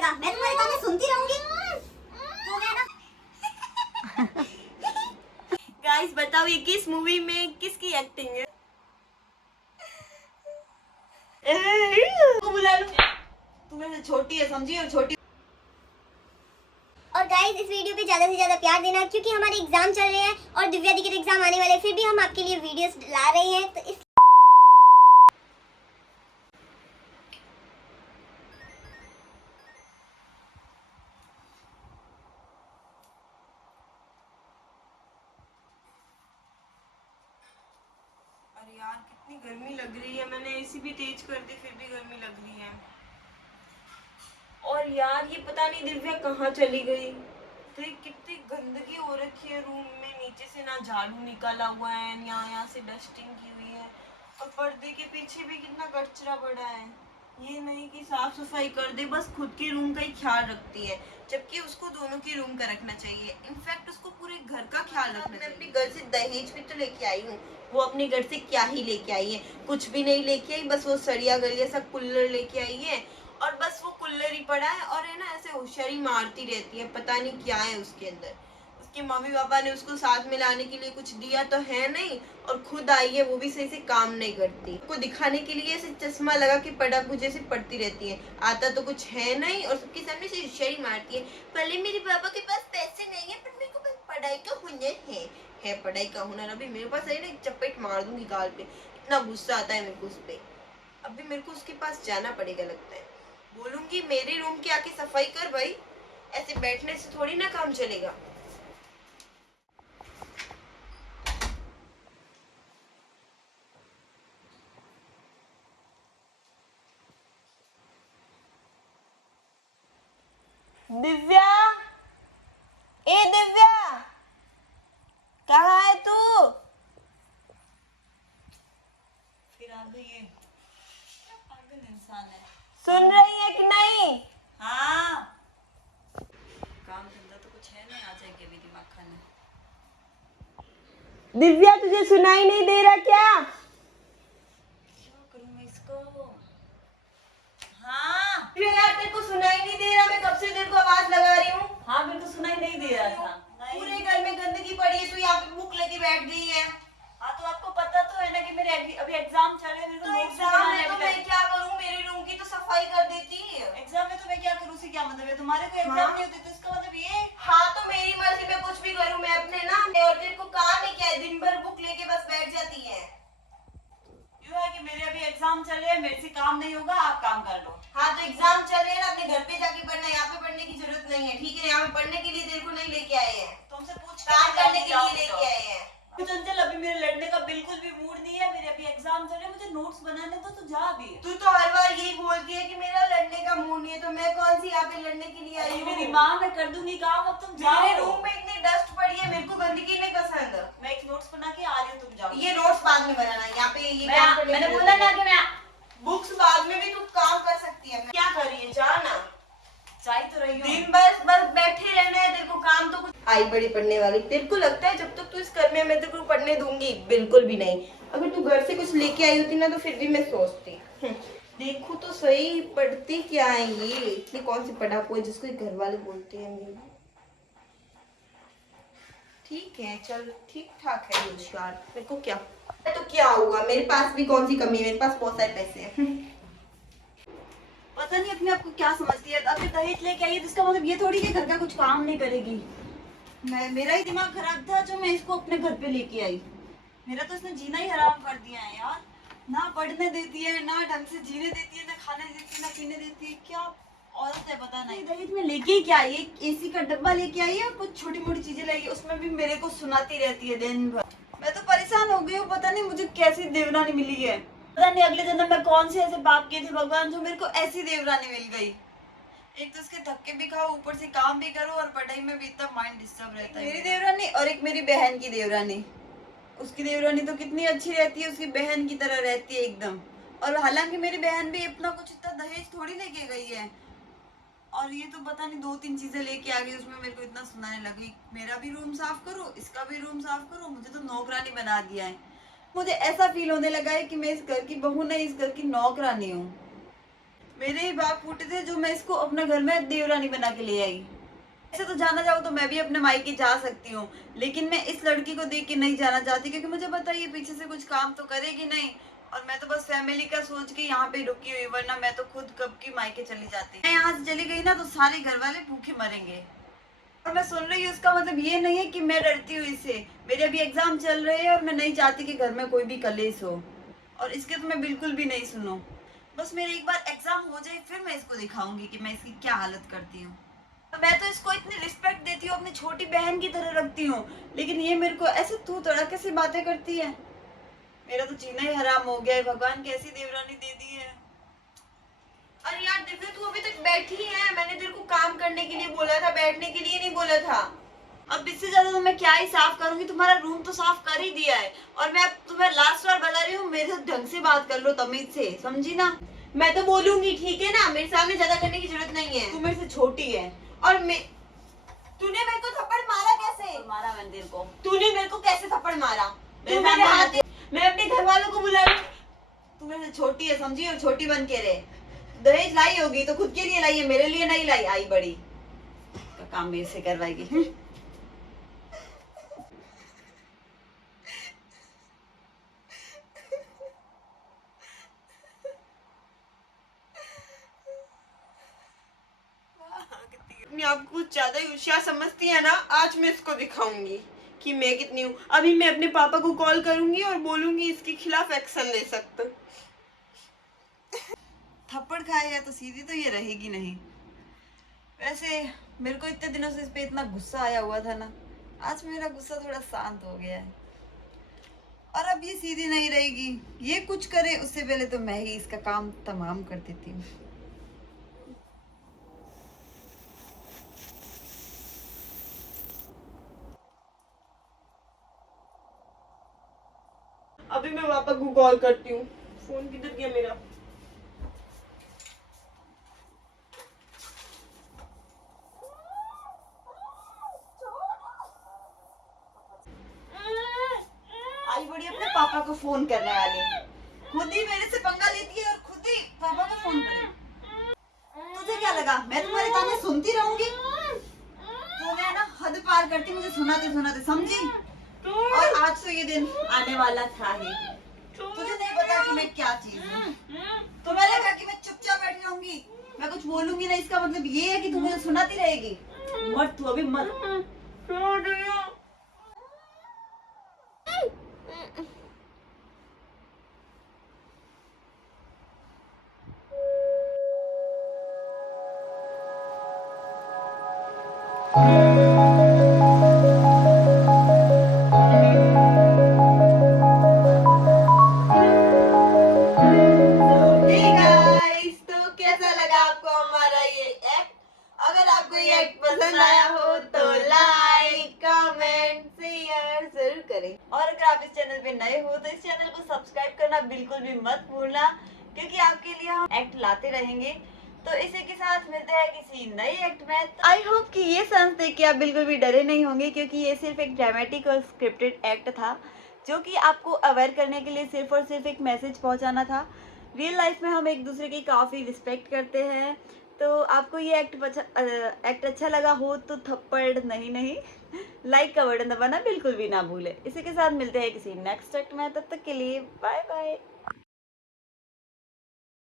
मैं तुम्हारे काम में सुनती रहूंगी। हो गया ना। गाइस बताओ ये किस मूवी में किसकी एक्टिंग है? बुला लो, तुम्हें से छोटी है समझी हो, छोटी। और गाइस इस वीडियो पे ज्यादा से ज्यादा प्यार देना क्योंकि हमारे एग्जाम चल रहे हैं और दिव्या दी के एग्जाम आने वाले हैं, फिर भी हम आपके लिए वीडियोस ला रहे हैं तो इस अरे यार कितनी गर्मी लग रही है, मैंने एसी भी तेज कर दी फिर भी गर्मी लग रही है। और यार ये पता नहीं दिव्या कहाँ चली गई। देख कितनी गंदगी हो रखी है रूम में, नीचे से ना झाड़ू निकाला हुआ है, यहाँ से डस्टिंग की हुई है और पर्दे के पीछे भी कितना कचरा पड़ा है। ये नहीं कि साफ सफाई कर दे, बस खुद के रूम का ही ख्याल रखती है, जबकि उसको दोनों के रूम का रखना चाहिए। इनफैक्ट उसको पूरे घर का ख्याल रखना चाहिए। मैं अपने घर से दहेज भी तो लेके आई हूँ, वो अपने घर से क्या ही लेके आई है, कुछ भी नहीं लेके आई, बस वो सड़िया गलिया सा कुल्लर लेके आई है और बस वो कुल्लर ही पड़ा है और है ना ऐसे होशियारी मारती रहती है, पता नहीं क्या है उसके अंदर। उसके मम्मी पापा ने उसको साथ में लाने के लिए कुछ दिया तो है नहीं और खुद आई है वो भी सही से काम नहीं करती, को दिखाने के लिए ऐसे चश्मा लगा के पढ़ाकू जैसे पढ़ती रहती है, आता तो कुछ है नहीं और सबके सामने से होशियारी मारती है। पहले मेरे पापा के पास पैसे नहीं है पर मेरे को बस पढ़ाई का हुनर है पढ़ाई का हुनर। अभी मेरे पास है ना एक चपेट मार दूंगी गाल पे, इतना गुस्सा आता है मेरे को उस पे। अभी मेरे को उसके पास जाना पड़ेगा लगता है, बोलूंगी मेरे रूम की आके सफाई कर भाई, ऐसे बैठने से थोड़ी ना काम चलेगा। दिव्या, ए दिव्या, कहाँ है तू? फिर आ गई है, क्या पागल इंसान है। सुन रही है कि नहीं? हाँ, काम धंधा तो कुछ है नहीं, आ जाएगी अभी दिमाग खाने। दिव्या तुझे सुनाई नहीं दे रहा क्या? क्या करूँ मैं इसको? हाँ यार तेरे को सुनाई नहीं दे रहा, मैं कब से तेरे को आवाज लगा रही हूँ। हाँ, मेरे को सुनाई नहीं दे रहा था। पूरे घर में गंदगी पड़ी है, तू यहाँ पे बुक लेके बैठ गई है। हाँ तो आपको पता तो है ना कि मेरे अभी एग्जाम चल रहे हैं, मेरे को तो नोट्स एग्जाम बनाने है हैं तो अभी मैं तक। क्या करूँ, मेरे रूम की तो सफाई कर देती। एग्जाम में तो मैं क्या करूँ, उससे क्या मतलब है? तुम्हारे को एग्जाम हाँ? नहीं होते तो इसका मतलब ये? हाँ तो मेरी मर्जी, मैं कुछ भी करूँ, मैं अपने ना और तेरे को काम है क्या है, दिन भर बुक लेके बस बैठ जाती है। यूँ है कि मेरे अभी एग्जाम चल रहे हैं, मेरे से काम नहीं होगा, आप काम कर लो। हाँ तो एग्जाम चल रहे हैं ना, अपने घर पे जाके पढ़ना, यहाँ पे पढ़ने की जरूरत नहीं है, ठीक है? यहाँ पे पढ़ने के लिए तेरे को नहीं लेके आए हैं, तुमसे पूछ काम करने के लिए लेके आए हैं। चंचल, अभी मेरे लड़ने का बिल्कुल भी मूड नहीं है, मेरे अभी एग्जाम चल रहे हैं, मुझे नोट्स बनाने दो तो जा अभी। तू तो हर बार यही बोलती है कि मेरा लड़ने का मूड नहीं है, तो मैं कौन सी यहाँ पे लड़ने के लिए आई अरे हूँ? मेरी माँ, मैं कर दूंगी काम, अब तुम जाओ। मेरे रूम में इतनी डस्ट पड़ी है, मेरे को गंदगी नहीं पसंद। मैं एक नोट्स बना के आ रही हूँ, तुम जाओ। ये नोट्स बाद में बनाना, यहाँ पे ये काम करने मैंने की बोला जरूरत ना नहीं। कि मैं बुक्स बाद में भी तू काम कर सकती है, क्या कर रही है, जा ना। चाह तो रही हूँ। दिन बस बैठे रहना है, तेरे को काम तो कुछ आई बड़ी पढ़ने वाली। तेरे को लगता है जब तक तू इस घर में मैं तेरे को पढ़ने दूंगी? बिल्कुल भी नहीं। अगर तू घर से कुछ लेके आई होती ना तो फिर भी मैं सोचती। देखो तो सही, पढ़ती क्या है ये, इतनी कौन सी पढ़ाकू है जिसको घर वाले बोलते हैं मेरे। ठीक है चल, ठीक ठाक है होशियार, मेरे को क्या तो क्या हुआ, मेरे पास भी कौन सी कमी है, मेरे पास बहुत सारे पैसे हैं। पता नहीं अपने आप को क्या समझती है, अभी दहेज लेके आई है तो इसका मतलब ये थोड़ी कि घर का कुछ काम नहीं करेगी। मेरा ही दिमाग खराब था जो मैं इसको अपने घर पे लेके आई। मेरा तो इसने जीना ही हराम कर दिया है यार, ना पढ़ने देती है, ना ढंग से जीने देती है, ना खाने देती है, ना पीने देती है। क्या औरत है पता नहीं। दहेज में लेके ही क्या आई है, एसी का डब्बा लेके आई है, कुछ छोटी मोटी चीजें लाई है, उसमें भी मेरे को सुनाती रहती है दिन भर। मैं तो परेशान हो गई हूँ, पता नहीं मुझे कैसी देवरानी मिली है, पता नहीं अगले जन्म में कौन से ऐसे पाप किए थे भगवान जो मेरे को ऐसी देवरानी मिल गई। एक तो उसके धक्के भी खाओ, ऊपर से काम भी करो और पढ़ाई में भी इतना माइंड डिस्टर्ब रहता है। मेरी देवरानी और एक मेरी बहन की देवरानी। उसकी देवरानी तो कितनी अच्छी रहती है, उसकी बहन की तरह रहती है एकदम। और हालांकि मेरी बहन भी इतना कुछ इतना दहेज थोड़ी लेके गई है, और ये तो पता नहीं 2-3 चीजें लेके आ गई, उसमें मेरे को इतना सुनाने लगी मेरा भी रूम साफ करो, इसका भी रूम साफ करो, मुझे तो नौकरानी बना दिया है। मुझे ऐसा फील होने लगा है कि मैं इस घर की बहू नहीं, इस घर की नौकरानी हूँ। मेरे ही बाप फूटे थे जो मैं इसको अपने घर में देवरानी बना के ले आई। ऐसे तो जाना चाहूँ तो मैं भी अपने मायके जा सकती हूँ, लेकिन मैं इस लड़की को देख के नहीं जाना चाहती, क्योंकि मुझे पता है ये पीछे से कुछ काम तो करेगी नहीं, और मैं तो बस फैमिली का सोच के यहाँ पे रुकी हुई, वरना मैं तो खुद कब की मायके चली जाती। मैं यहाँ से चली गई ना तो सारे घर वाले भूखे मरेंगे। और मैं सुन रही हूँ इसका मतलब ये नहीं है कि मैं डरती हूँ इससे। मेरे अभी एग्जाम चल रहे हैं और मैं नहीं चाहती कि घर में कोई भी कलेश हो, और इसके तो मैं बिल्कुल भी नहीं सुनूं। बस मेरे एक बार एग्जाम हो जाए फिर मैं इसको दिखाऊंगी कि मैं इसकी क्या हालत करती हूँ। मैं तो इसको इतनी रिस्पेक्ट देती हूँ, अपनी छोटी बहन की तरह रखती हूँ, लेकिन ये मेरे को ऐसे तू तड़क कैसे बातें करती है। मेरा तो जीना ही हराम हो गया है। भगवान कैसी देवरानी दे दी है। अरे यार दिव्या तू अभी तक बैठी है, मैंने तेरे को काम करने के लिए बोला था, बैठने के लिए नहीं बोला था। अब इससे ज्यादा तो मैं क्या ही साफ करूंगी, तुम्हारा रूम तो साफ कर ही दिया है। और मैं अब तुम्हें लास्ट बार बता रही हूँ, मेरे साथ ढंग से बात कर लो, तमीज से, समझी ना। मैं तो बोलूंगी, ठीक है ना, मेरे सामने ज्यादा करने की जरूरत नहीं है। तू मेरे से छोटी है। और मैं तूने मेरे को थप्पड़ मारा कैसे? मारा मैंने तेरे को। तूने मेरे को कैसे थप्पड़ मारा? मेरे तू मेरे सामने हाथ, मैं अपने घर वालों को बुला लूं। तू मेरे से छोटी है, समझी, और छोटी बन के रहे। दहेज लाई होगी तो खुद के लिए लाई है, मेरे लिए नहीं लाई। आई बड़ी का काम मेरे से करवाएगी। अपने आप को कुछ ज्यादा ही होशियार समझती है ना। आज मैं इसको दिखाऊंगी कि मैं कितनी हूँ। अभी मैं अपने पापा को कॉल करूंगी और बोलूंगी इसके खिलाफ एक्शन ले सकते। थप्पड़ खाए है तो सीधी तो ये रहेगी नहीं। वैसे मेरे को इतने दिनों से इस पे इतना गुस्सा आया हुआ था ना, आज मेरा गुस्सा थोड़ा शांत हो गया है। और अब ये सीधी नहीं रहेगी, ये कुछ करे उससे पहले तो मैं ही इसका काम तमाम कर देती हूँ। अभी मैं पापा को कॉल करती हूँ। फोन किधर गया मेरा? आई बड़ी अपने पापा को फोन करने वाली, खुद ही मेरे से पंगा लेती है और खुद ही पापा को फोन करे। तुझे क्या लगा मैं तुम्हारे ताने सुनती रहूंगी? तूने ना हद पार करती मुझे सुनाते सुनाते, समझी। और आज तो ये दिन आने वाला था ही। तुझे नहीं पता कि मैं क्या चीज हूँ। तुम्हें लगा कि मैं चुपचाप बैठी रहूंगी, मैं कुछ बोलूंगी ना, इसका मतलब ये है कि तू मुझे सुनाती रहेगी। मत तू अभी मत। तो कैसा लगा आपको हमारा ये एक्ट? अगर आपको ये एक्ट पसंद आया हो तो लाइक, कमेंट, शेयर जरूर करें। और अगर आप इस चैनल पे नए हो तो इस चैनल को सब्सक्राइब करना बिल्कुल भी मत भूलना, क्योंकि आपके लिए हम एक्ट लाते रहेंगे। तो इसी के साथ मिलते हैं किसी नए एक्ट में। आई होप कि ये सेंस देख के आप बिल्कुल भी डरे नहीं होंगे, क्योंकि ये सिर्फ एक ड्रामेटिक और स्क्रिप्टेड एक्ट था, जो कि आपको अवेयर करने के लिए सिर्फ और सिर्फ एक मैसेज पहुंचाना था। रियल लाइफ में हम एक दूसरे की काफ़ी रिस्पेक्ट करते हैं। तो आपको ये एक्ट अच्छा लगा हो तो थप्पड़ नहीं लाइक का बटन दबाना बिल्कुल भी ना भूले। इसी के साथ मिलते हैं किसी नेक्स्ट एक्ट में, तब तक के लिए बाय बाय।